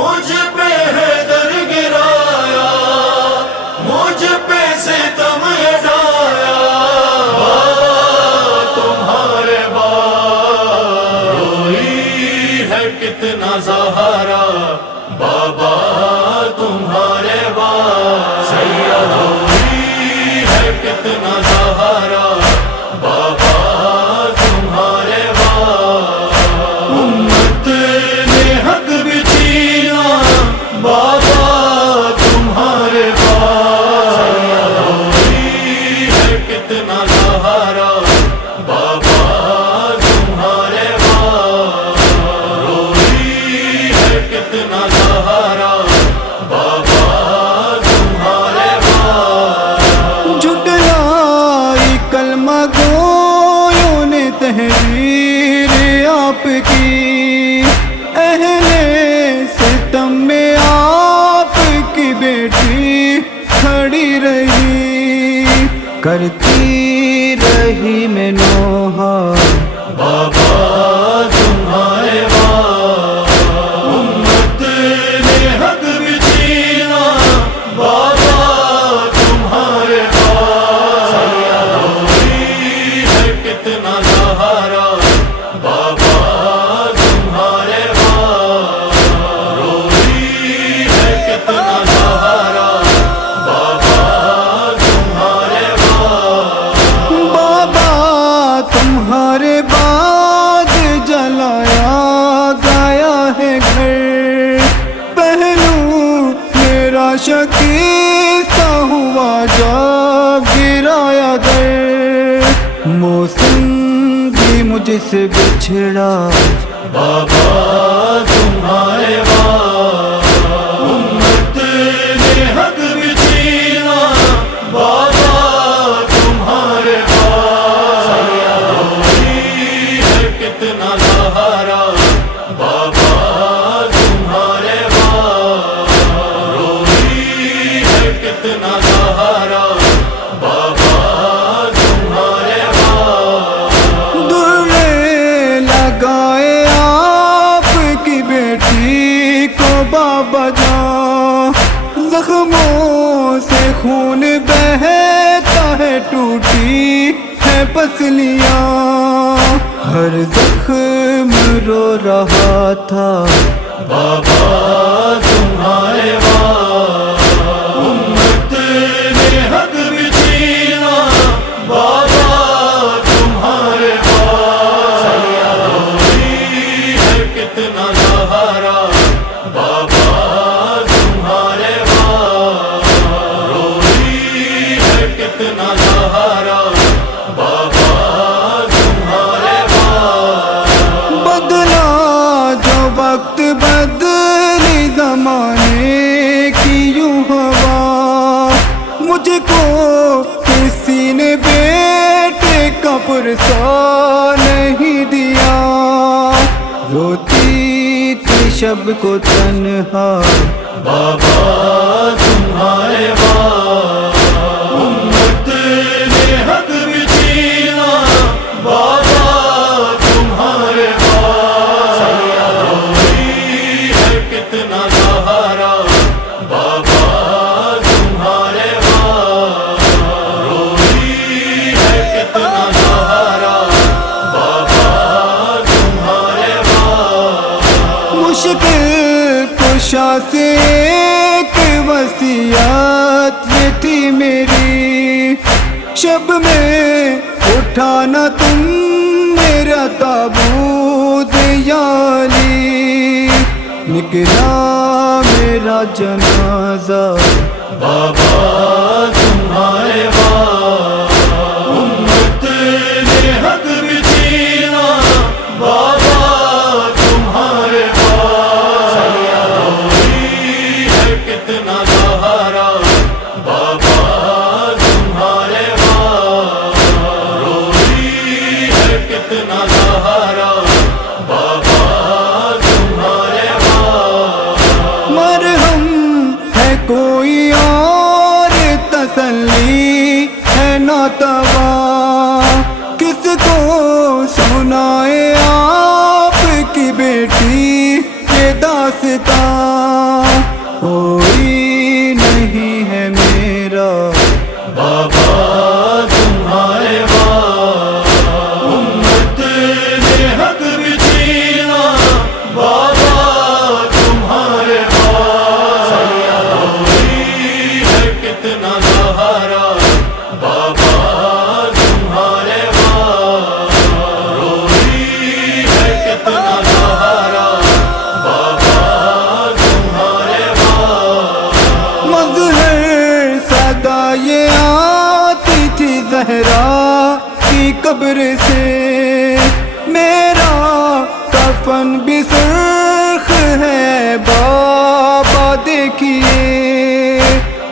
مجھ پہ ہے در گرایا، مجھ پہ ستم ڈھایا، تمہارے بعد روئی ہے کتنا زہرا، بابا تمہارے بعد سید روئی ہے کتنا زہرا، بابا تمہارے بعد امت نے حق بھی چھینا، بابا تمہارے بعد سید روئی ہے کتنا زہرا، بابا تمہارے بعد روئی ہے کتنا زہرا، بابا تمہارے بعد جھٹلائی کلمہ گویوں نے تحریر آپ کی، اہل ستم میں آپ کی بیٹی کھڑی رہی، کرتی رہی میں نوحہ بابا تمہارے بعد امت نے حق بھی چھینا، بابا تمہارے بعد سید روئی ہے کتنا زہرا، بابا تمہارے بعد روئی ہے کتنا زہرا، بابا تمہارے بعد بابا تمہارے بعد جلایا گیا ہے گھر، پہلو میرا شکستہ ہوا جب گرایا در، موسم بھی مجھ سے بچھڑا، بابا تمہارے بعد امت نے حق بھی چھینا، بابا تمہارے بعد سید روئی ہے کتنا زہرا، بابا تمہارے بعد روئی ہے کتنا زہرا، بابا تمہارے بعد درے لگائے آپ کی بیٹی کو بابا جان، زخموں سے خون بہتا ہے، ٹوٹی ہے پسلیاں، ہر زخم رو رہا تھا، بابا تمہارے بعد امت نے حق بھی چھینا، بابا تمہارے بعد سید روئی ہے کتنا زہرا، بابا تمہارے بعد روئی ہے کتنا زہرا، بابا تمہارے بعد بدلا جو وقت بدلی زمانے کی یوں ہوا، مجھ کو کسی نے بیٹے کا پرسا نہیں دیا، روتی تھی شب کو تنہا، بابا تمہارے بعد امت نے حق بھی چھینا، بابا تمہارے بعد سید روئی ہے کتنا زہرا، بابا تمہارے بعد روئی ہے کتنا زہرا، بابا تمہارے بعد مشکل کشا سے ایک وصیت یہ تھی میری، شب میں اٹھانا تم میرا تابوت یالی، نکلا میرا جنازہ، بابا تمہارے بعد امت نے حق بھی چھینا، بابا تمہارے بعد سید روئی ہے کتنا زہرا، بابا تمہارے بعد روئی ہے کتنا زہرا، بابا تمہارے بعد مرہم ہے کوئی اور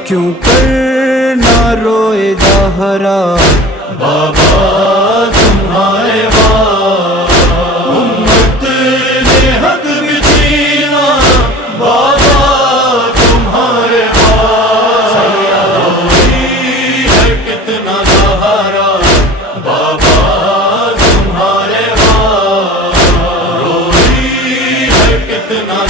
کیوں کر نہ روئے زہرا بابا تمہارے بعد امت نے حق بھی چھینا بابا تمہارے بعد روئی ہے کتنا زہرا بابا تمہارے بعد روئی ہے کتنا